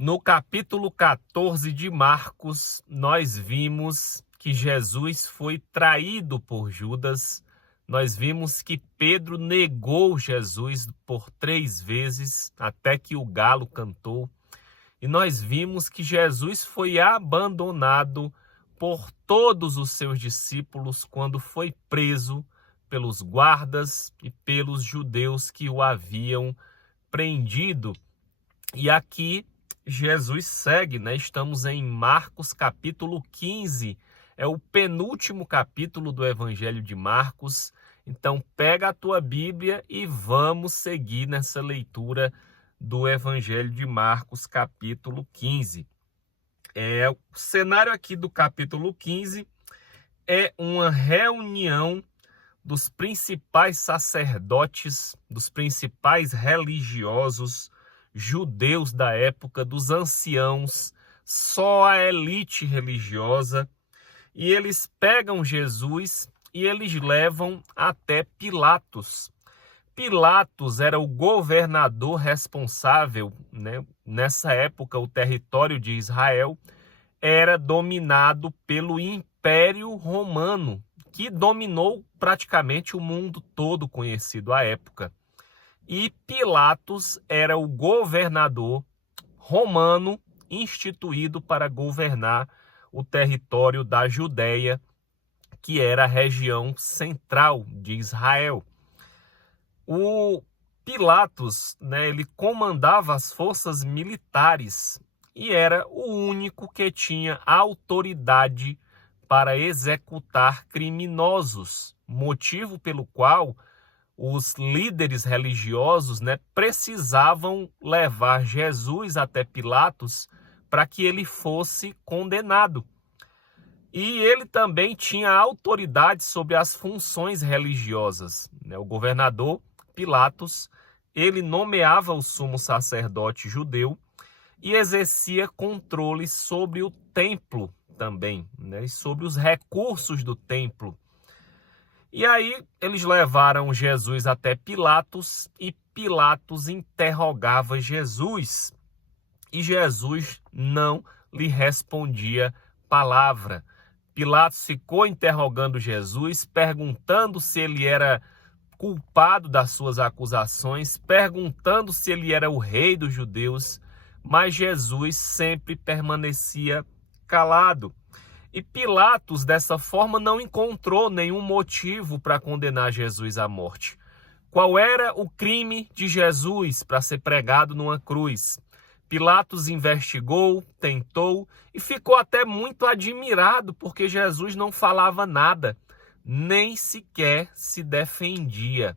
No capítulo 14 de Marcos, nós vimos que Jesus foi traído por Judas. Nós vimos que Pedro negou Jesus por 3 vezes, até que o galo cantou. E nós vimos que Jesus foi abandonado por todos os seus discípulos quando foi preso pelos guardas e pelos judeus que o haviam prendido. E aqui Jesus segue, né? Estamos em Marcos capítulo 15, é o penúltimo capítulo do Evangelho de Marcos. Então pega a tua Bíblia e vamos seguir nessa leitura do Evangelho de Marcos capítulo 15. O cenário aqui do capítulo 15 é uma reunião dos principais sacerdotes, dos principais religiosos judeus da época, dos anciãos, só a elite religiosa, e eles pegam Jesus e eles levam até Pilatos. Pilatos era o governador responsável, né? Nessa época, o território de Israel era dominado pelo Império Romano, que dominou praticamente o mundo todo conhecido à época. E Pilatos era o governador romano instituído para governar o território da Judéia, que era a região central de Israel. O Pilatos, né, ele comandava as forças militares e era o único que tinha autoridade para executar criminosos, motivo pelo qual os líderes religiosos, né, precisavam levar Jesus até Pilatos para que ele fosse condenado. E ele também tinha autoridade sobre as funções religiosas, né? O governador Pilatos, ele nomeava o sumo sacerdote judeu e exercia controle sobre o templo também, né? E sobre os recursos do templo. E aí eles levaram Jesus até Pilatos e Pilatos interrogava Jesus. E Jesus não lhe respondia palavra. Pilatos ficou interrogando Jesus, perguntando se ele era culpado das suas acusações, perguntando se ele era o rei dos judeus, mas Jesus sempre permanecia calado. E Pilatos, dessa forma, não encontrou nenhum motivo para condenar Jesus à morte. Qual era o crime de Jesus para ser pregado numa cruz? Pilatos investigou, tentou e ficou até muito admirado porque Jesus não falava nada, nem sequer se defendia.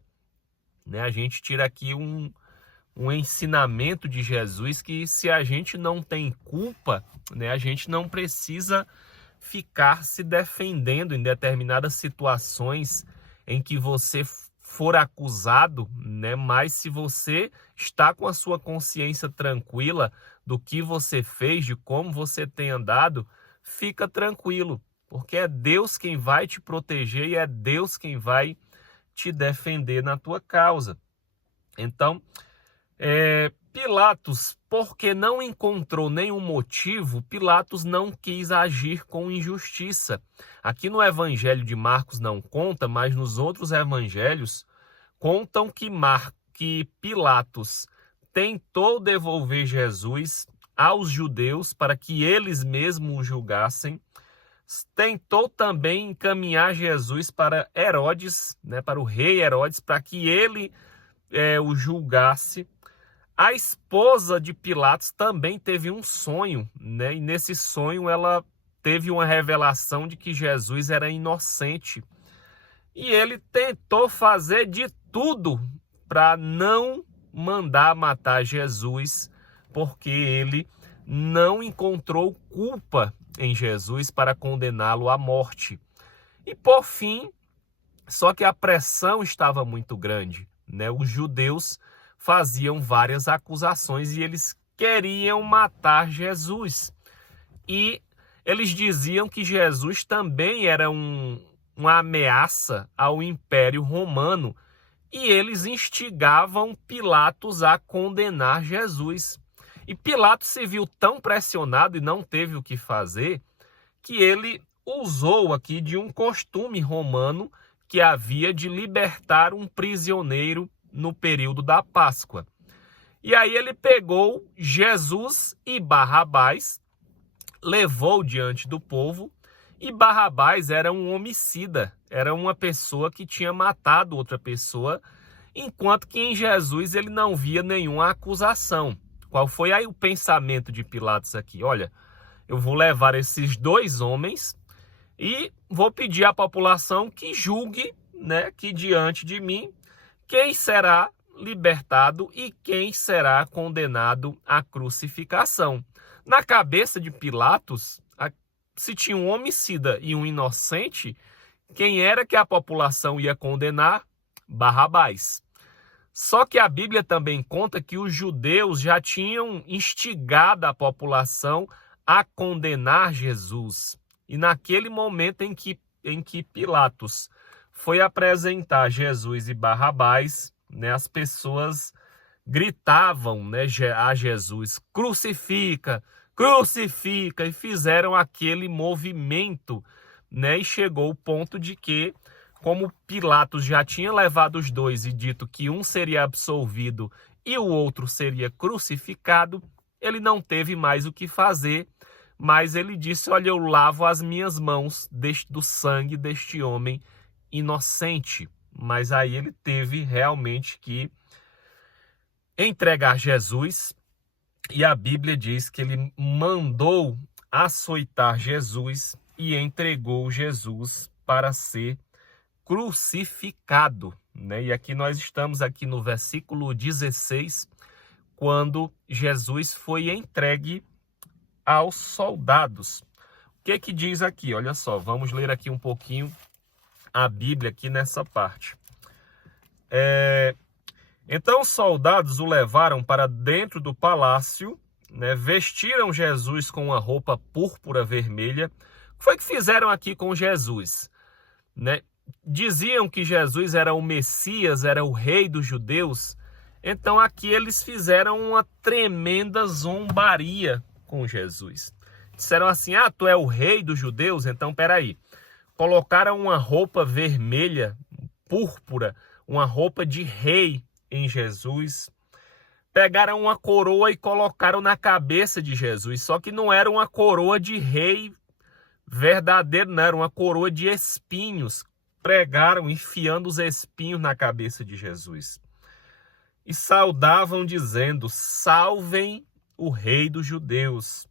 Né? A gente tira aqui um ensinamento de Jesus que se a gente não tem culpa, né, a gente não precisa ficar se defendendo em determinadas situações em que você for acusado, né? Mas se você está com a sua consciência tranquila do que você fez, de como você tem andado, fica tranquilo, porque é Deus quem vai te proteger e é Deus quem vai te defender na tua causa. Então, Pilatos, porque não encontrou nenhum motivo, Pilatos não quis agir com injustiça. Aqui no Evangelho de Marcos não conta, mas nos outros evangelhos contam que Pilatos tentou devolver Jesus aos judeus para que eles mesmos o julgassem. Tentou também encaminhar Jesus para Herodes, né, para o rei Herodes, para que ele o julgasse. A esposa de Pilatos também teve um sonho, né? E nesse sonho ela teve uma revelação de que Jesus era inocente. E ele tentou fazer de tudo para não mandar matar Jesus, porque ele não encontrou culpa em Jesus para condená-lo à morte. E por fim, só que a pressão estava muito grande, né? Os judeus faziam várias acusações e eles queriam matar Jesus. E eles diziam que Jesus também era uma ameaça ao Império Romano e eles instigavam Pilatos a condenar Jesus. E Pilatos se viu tão pressionado e não teve o que fazer, que ele usou aqui de um costume romano que havia de libertar um prisioneiro no período da Páscoa. E aí ele pegou Jesus e Barrabás, levou diante do povo, e Barrabás era um homicida, era uma pessoa que tinha matado outra pessoa, enquanto que em Jesus ele não via nenhuma acusação. Qual foi aí o pensamento de Pilatos aqui? Olha, eu vou levar esses dois homens e vou pedir à população que julgue, né, que diante de mim, quem será libertado e quem será condenado à crucificação. Na cabeça de Pilatos, se tinha um homicida e um inocente, quem era que a população ia condenar? Barrabás. Só que a Bíblia também conta que os judeus já tinham instigado a população a condenar Jesus. E naquele momento em que Pilatos foi apresentar Jesus e Barrabás, né, as pessoas gritavam, né, a Jesus: crucifica, crucifica, e fizeram aquele movimento, né, e chegou o ponto de que, como Pilatos já tinha levado os dois e dito que um seria absolvido e o outro seria crucificado, ele não teve mais o que fazer, mas ele disse: olha, eu lavo as minhas mãos do sangue deste homem inocente. Mas aí ele teve realmente que entregar Jesus, e a Bíblia diz que ele mandou açoitar Jesus e entregou Jesus para ser crucificado, né? E aqui nós estamos aqui no versículo 16, quando Jesus foi entregue aos soldados. O que que diz aqui? Olha só, vamos ler aqui um pouquinho a Bíblia aqui nessa parte. Então os soldados o levaram para dentro do palácio, né? Vestiram Jesus com uma roupa púrpura vermelha. O que foi que fizeram aqui com Jesus? Né? Diziam que Jesus era o Messias, era o rei dos judeus. Então aqui eles fizeram uma tremenda zombaria com Jesus. Disseram assim: ah, tu é o rei dos judeus? Então peraí. Colocaram uma roupa vermelha, púrpura, uma roupa de rei em Jesus. Pegaram uma coroa e colocaram na cabeça de Jesus. Só que não era uma coroa de rei verdadeiro, não, era uma coroa de espinhos. Pregaram enfiando os espinhos na cabeça de Jesus. E saudavam dizendo: salvem o rei dos judeus.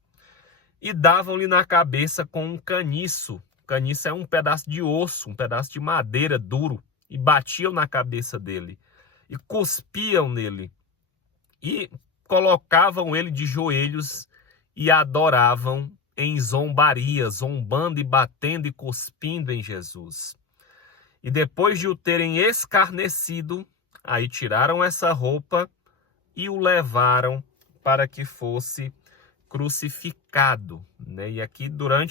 E davam-lhe na cabeça com um caniço. Caniço é um pedaço de osso, um pedaço de madeira duro. E batiam na cabeça dele. E cuspiam nele. E colocavam ele de joelhos e adoravam em zombaria, zombando e batendo e cuspindo em Jesus. E depois de o terem escarnecido, aí tiraram essa roupa e o levaram para que fosse crucificado, né? E aqui,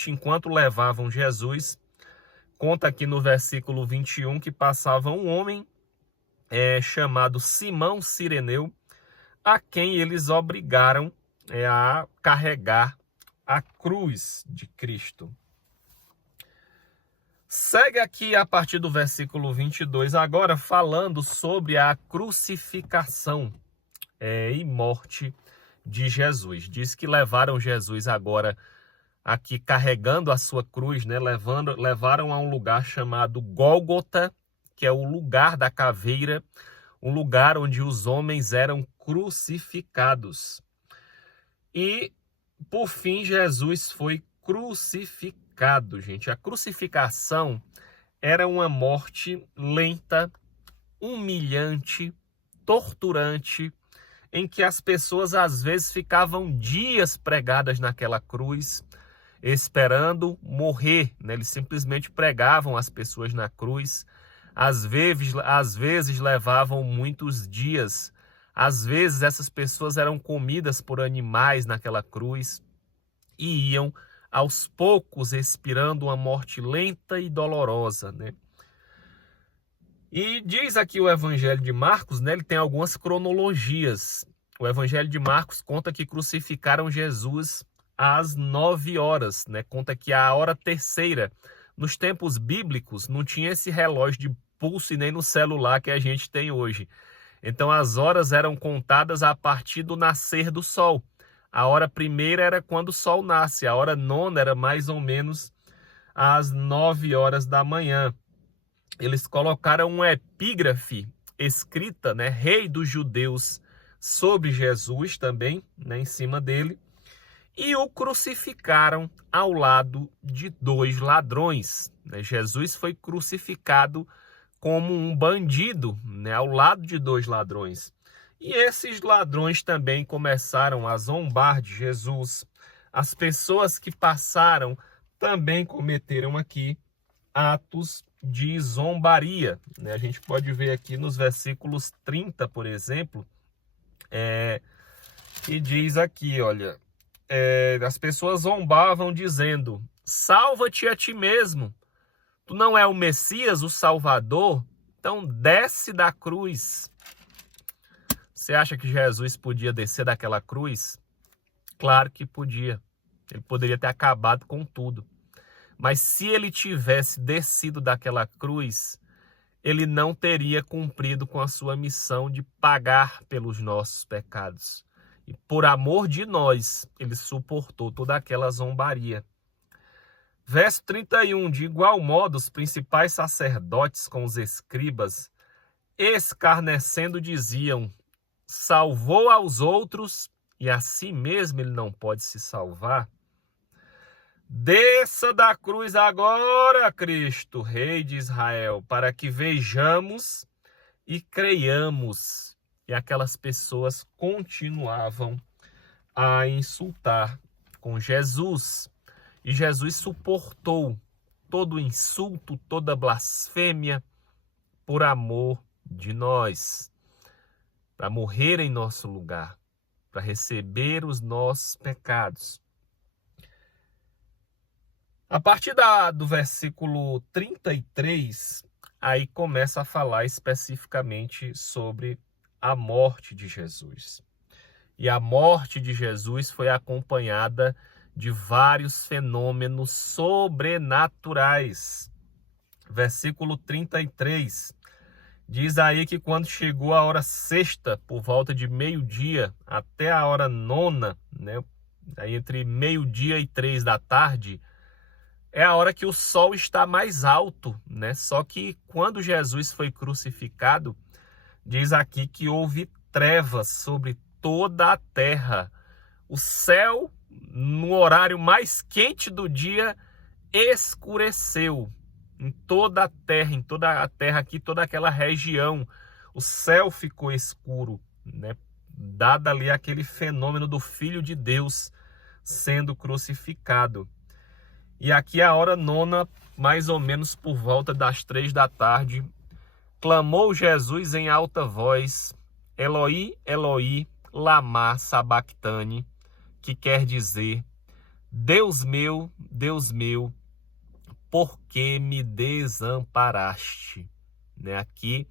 enquanto levavam Jesus, conta aqui no versículo 21 que passava um homem chamado Simão Cireneu, a quem eles obrigaram a carregar a cruz de Cristo. Segue aqui a partir do versículo 22, agora falando sobre a crucificação e morte de Jesus. Diz que levaram Jesus agora aqui carregando a sua cruz, né? Levaram a um lugar chamado Gólgota, que é o lugar da caveira, um lugar onde os homens eram crucificados. E, por fim, Jesus foi crucificado, gente. A crucificação era uma morte lenta, humilhante, torturante, em que as pessoas às vezes ficavam dias pregadas naquela cruz, esperando morrer, né? Eles simplesmente pregavam as pessoas na cruz. Às vezes levavam muitos dias. Às vezes essas pessoas eram comidas por animais naquela cruz e iam aos poucos expirando uma morte lenta e dolorosa, né? E diz aqui o Evangelho de Marcos, né? Ele tem algumas cronologias. o Evangelho de Marcos conta que crucificaram Jesus às 9 horas, né? Conta que a hora terceira. Nos tempos bíblicos não tinha esse relógio de pulso e nem no celular que a gente tem hoje. Então as horas eram contadas a partir do nascer do sol. A hora primeira era quando o sol nasce, a hora nona era mais ou menos às 9 horas da manhã. Eles colocaram uma epígrafe escrita, né, Rei dos Judeus, sobre Jesus também, né, em cima dele, e o crucificaram ao lado de 2 ladrões. Né? Jesus foi crucificado como um bandido, né, ao lado de 2 ladrões. E esses ladrões também começaram a zombar de Jesus. As pessoas que passaram também cometeram aqui atos de zombaria. Né? A gente pode ver aqui nos versículos 30, por exemplo, que diz aqui, olha, as pessoas zombavam dizendo: salva-te a ti mesmo, tu não é o Messias, o Salvador? Então desce da cruz. Você acha que Jesus podia descer daquela cruz? Claro que podia. Ele poderia ter acabado com tudo. Mas se ele tivesse descido daquela cruz, ele não teria cumprido com a sua missão de pagar pelos nossos pecados. E por amor de nós, ele suportou toda aquela zombaria. Verso 31, de igual modo, os principais sacerdotes com os escribas, escarnecendo, diziam: salvou aos outros e a si mesmo ele não pode se salvar. Desça da cruz agora, Cristo, Rei de Israel, para que vejamos e creiamos. E aquelas pessoas continuavam a insultar com Jesus. E Jesus suportou todo o insulto, toda blasfêmia, por amor de nós, para morrer em nosso lugar, para receber os nossos pecados. A partir do versículo 33, aí começa a falar especificamente sobre a morte de Jesus. E a morte de Jesus foi acompanhada de vários fenômenos sobrenaturais. Versículo 33 diz aí que quando chegou a hora sexta, por volta de meio-dia até a hora nona, né, aí entre meio-dia e 3 da tarde, é a hora que o sol está mais alto, né? Só que quando Jesus foi crucificado, diz aqui que houve trevas sobre toda a terra. O céu, no horário mais quente do dia, escureceu em toda a terra aqui, toda aquela região. O céu ficou escuro, né? Dado ali aquele fenômeno do Filho de Deus sendo crucificado. E aqui a hora nona, mais ou menos por volta das 3 da tarde, clamou Jesus em alta voz: Eloi, Eloi, lama sabactani, que quer dizer: Deus meu, por que me desamparaste? Né? Aqui,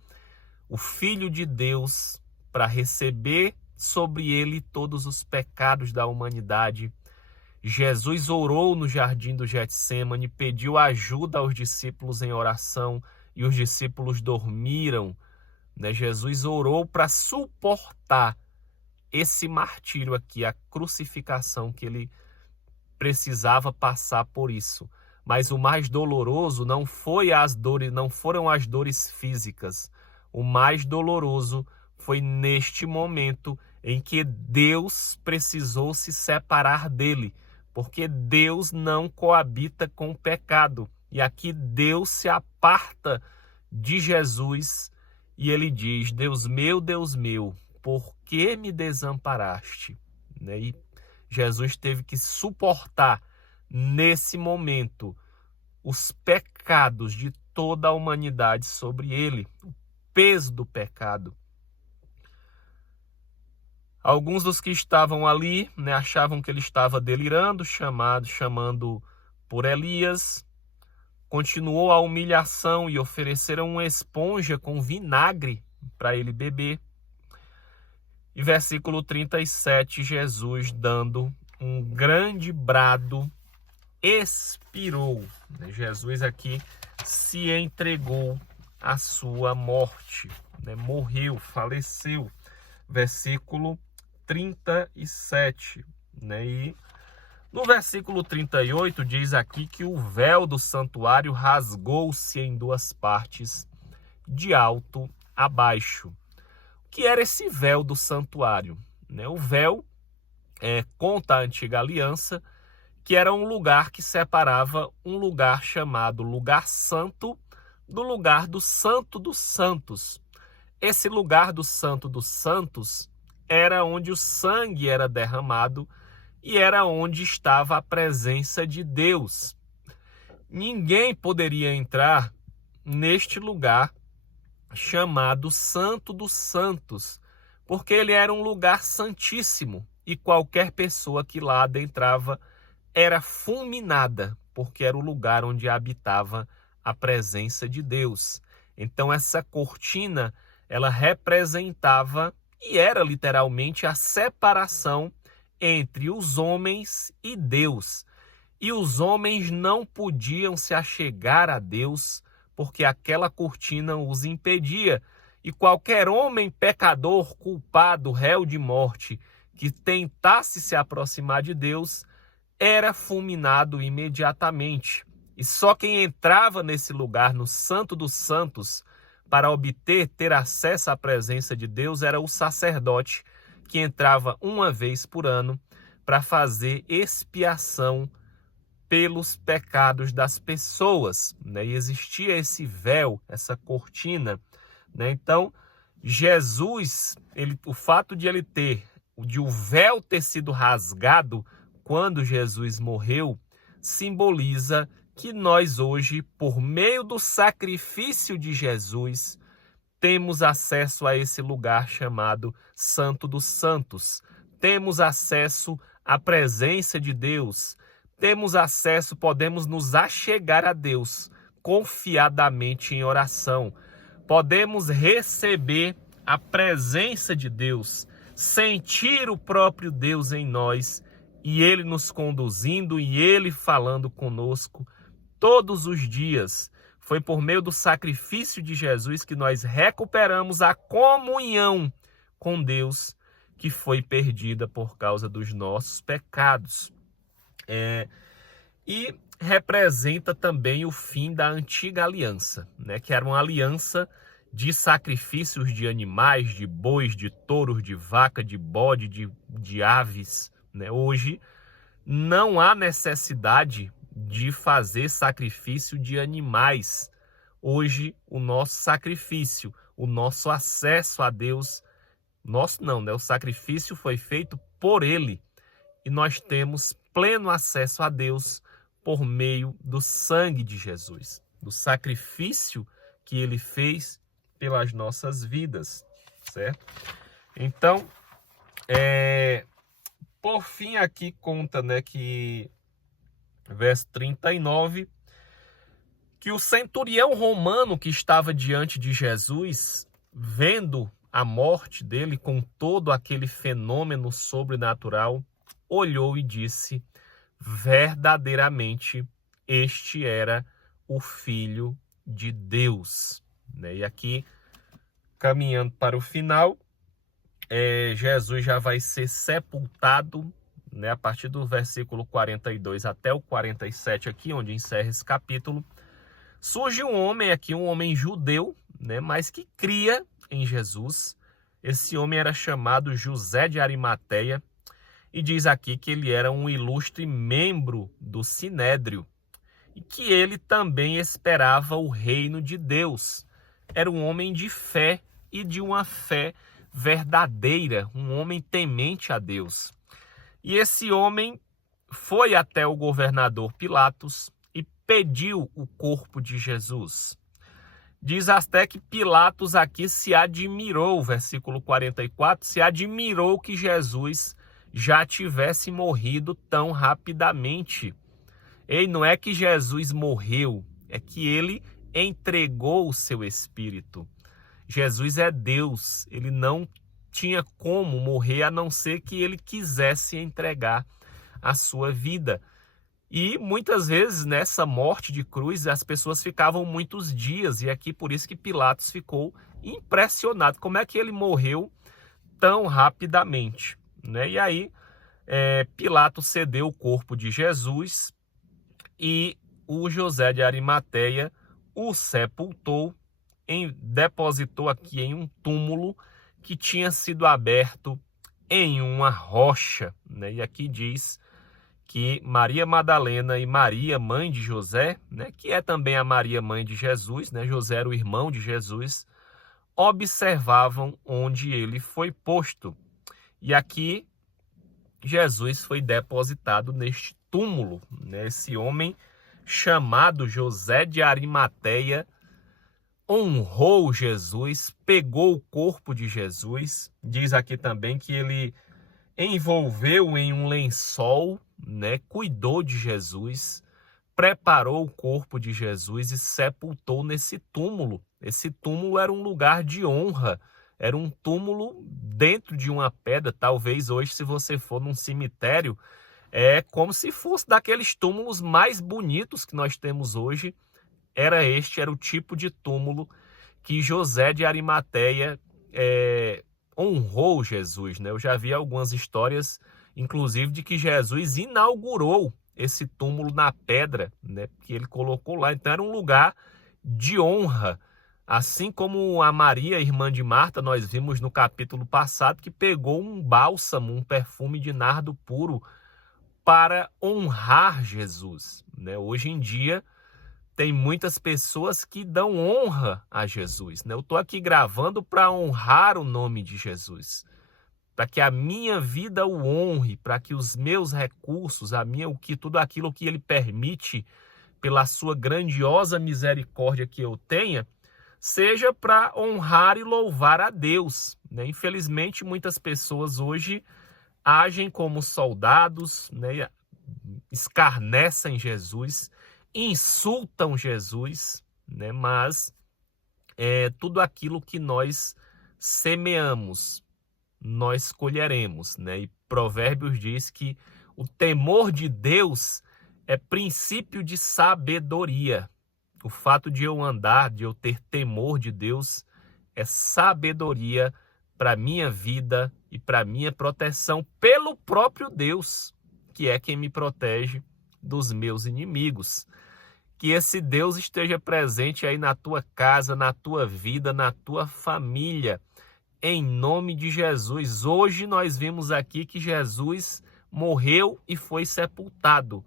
o Filho de Deus, para receber sobre ele todos os pecados da humanidade, Jesus orou no jardim do Getsêmani, pediu ajuda aos discípulos em oração e os discípulos dormiram. Né? Jesus orou para suportar esse martírio aqui, a crucificação, que ele precisava passar por isso. Mas o mais doloroso não foram as dores físicas. O mais doloroso foi neste momento em que Deus precisou se separar dele, porque Deus não coabita com o pecado. E aqui Deus se aparta de Jesus e ele diz: Deus meu, por que me desamparaste? E Jesus teve que suportar nesse momento os pecados de toda a humanidade sobre ele, o peso do pecado. Alguns dos que estavam ali, né, achavam que ele estava delirando, chamando por Elias. Continuou a humilhação e ofereceram uma esponja com vinagre para ele beber. E versículo 37, Jesus dando um grande brado, expirou. Jesus aqui se entregou à sua morte, morreu, faleceu. Versículo 37, E no versículo 38 diz aqui que o véu do santuário rasgou-se em duas partes, de alto a baixo. O que era esse véu do santuário? O véu conta a antiga aliança, que era um lugar que separava um lugar chamado lugar santo do lugar do santo dos santos. Esse lugar do santo dos santos era onde o sangue era derramado e era onde estava a presença de Deus. Ninguém poderia entrar neste lugar chamado Santo dos Santos, porque ele era um lugar santíssimo e qualquer pessoa que lá adentrava era fulminada, porque era o lugar onde habitava a presença de Deus. Então essa cortina, ela representava e era literalmente a separação entre os homens e Deus. E os homens não podiam se achegar a Deus, porque aquela cortina os impedia. E qualquer homem pecador, culpado, réu de morte, que tentasse se aproximar de Deus, era fulminado imediatamente. E só quem entrava nesse lugar, no Santo dos Santos, para ter acesso à presença de Deus, era o sacerdote, que entrava uma vez por ano para fazer expiação pelos pecados das pessoas, E existia esse véu, essa cortina, Então, Jesus, o fato de o véu ter sido rasgado quando Jesus morreu, simboliza que nós hoje, por meio do sacrifício de Jesus, temos acesso a esse lugar chamado Santo dos Santos. Temos acesso à presença de Deus. Temos acesso, podemos nos achegar a Deus confiadamente em oração. Podemos receber a presença de Deus, sentir o próprio Deus em nós e Ele nos conduzindo e Ele falando conosco todos os dias. Foi por meio do sacrifício de Jesus que nós recuperamos a comunhão com Deus, que foi perdida por causa dos nossos pecados. E representa também o fim da antiga aliança, que era uma aliança de sacrifícios de animais, de bois, de touros, de vaca, de bode, de aves. Hoje não há necessidade de fazer sacrifício de animais. Hoje o nosso sacrifício, o nosso acesso a Deus, o sacrifício foi feito por Ele e nós temos pleno acesso a Deus por meio do sangue de Jesus, do sacrifício que Ele fez pelas nossas vidas, certo? Então, por fim aqui conta, que verso 39, que o centurião romano que estava diante de Jesus, vendo a morte dele com todo aquele fenômeno sobrenatural, olhou e disse: verdadeiramente este era o Filho de Deus. E aqui, caminhando para o final, Jesus já vai ser sepultado, a partir do versículo 42 até o 47 aqui, onde encerra esse capítulo. Surge um homem aqui, um homem judeu, mas que cria em Jesus. Esse homem era chamado José de Arimateia, e diz aqui que ele era um ilustre membro do Sinédrio, e que ele também esperava o reino de Deus. Era um homem de fé e de uma fé verdadeira, um homem temente a Deus. E esse homem foi até o governador Pilatos e pediu o corpo de Jesus. Diz até que Pilatos aqui se admirou, versículo 44, se admirou que Jesus já tivesse morrido tão rapidamente. E não é que Jesus morreu, é que ele entregou o seu espírito. Jesus é Deus, ele não tinha como morrer a não ser que ele quisesse entregar a sua vida. E muitas vezes nessa morte de cruz as pessoas ficavam muitos dias, e aqui por isso que Pilatos ficou impressionado. Como é que ele morreu tão rapidamente, né? E aí Pilatos cedeu o corpo de Jesus e o José de Arimateia o sepultou, depositou aqui em um túmulo que tinha sido aberto em uma rocha, né? E aqui diz que Maria Madalena e Maria, mãe de José, né, que é também a Maria, mãe de Jesus, né, José era o irmão de Jesus, observavam onde ele foi posto. E aqui Jesus foi depositado neste túmulo, né? Esse homem chamado José de Arimateia honrou Jesus, pegou o corpo de Jesus. Diz aqui também que ele envolveu em um lençol, né? Cuidou de Jesus, preparou o corpo de Jesus e sepultou nesse túmulo. Esse túmulo era um lugar de honra, era um túmulo dentro de uma pedra. Talvez hoje, se você for num cemitério, é como se fosse daqueles túmulos mais bonitos que nós temos hoje. Era o tipo de túmulo que José de Arimateia honrou Jesus, né? Eu já vi algumas histórias, inclusive, de que Jesus inaugurou esse túmulo na pedra, né? Que ele colocou lá. Então era um lugar de honra. Assim como a Maria, irmã de Marta, nós vimos no capítulo passado, que pegou um bálsamo, um perfume de nardo puro para honrar Jesus, né? Hoje em dia, tem muitas pessoas que dão honra a Jesus, né? Eu estou aqui gravando para honrar o nome de Jesus, para que a minha vida o honre, para que os meus recursos, tudo aquilo que ele permite, pela sua grandiosa misericórdia que eu tenha, seja para honrar e louvar a Deus, né? Infelizmente, muitas pessoas hoje agem como soldados, né? Escarnecem Jesus, insultam Jesus, né? Mas tudo aquilo que nós semeamos, nós colheremos, né? E Provérbios diz que o temor de Deus é princípio de sabedoria. O fato de eu ter temor de Deus é sabedoria para minha vida e para minha proteção pelo próprio Deus, que é quem me protege dos meus inimigos. Que esse Deus esteja presente aí na tua casa, na tua vida, na tua família, em nome de Jesus. Hoje nós vimos aqui que Jesus morreu e foi sepultado.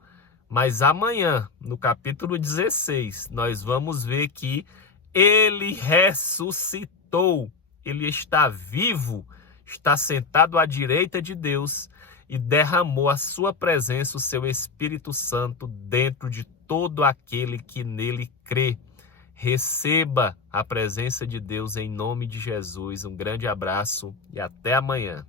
Mas amanhã, no capítulo 16, nós vamos ver que ele ressuscitou. Ele está vivo, está sentado à direita de Deus e derramou a sua presença, o seu Espírito Santo, dentro de todo aquele que nele crê. Receba a presença de Deus em nome de Jesus. Um grande abraço e até amanhã.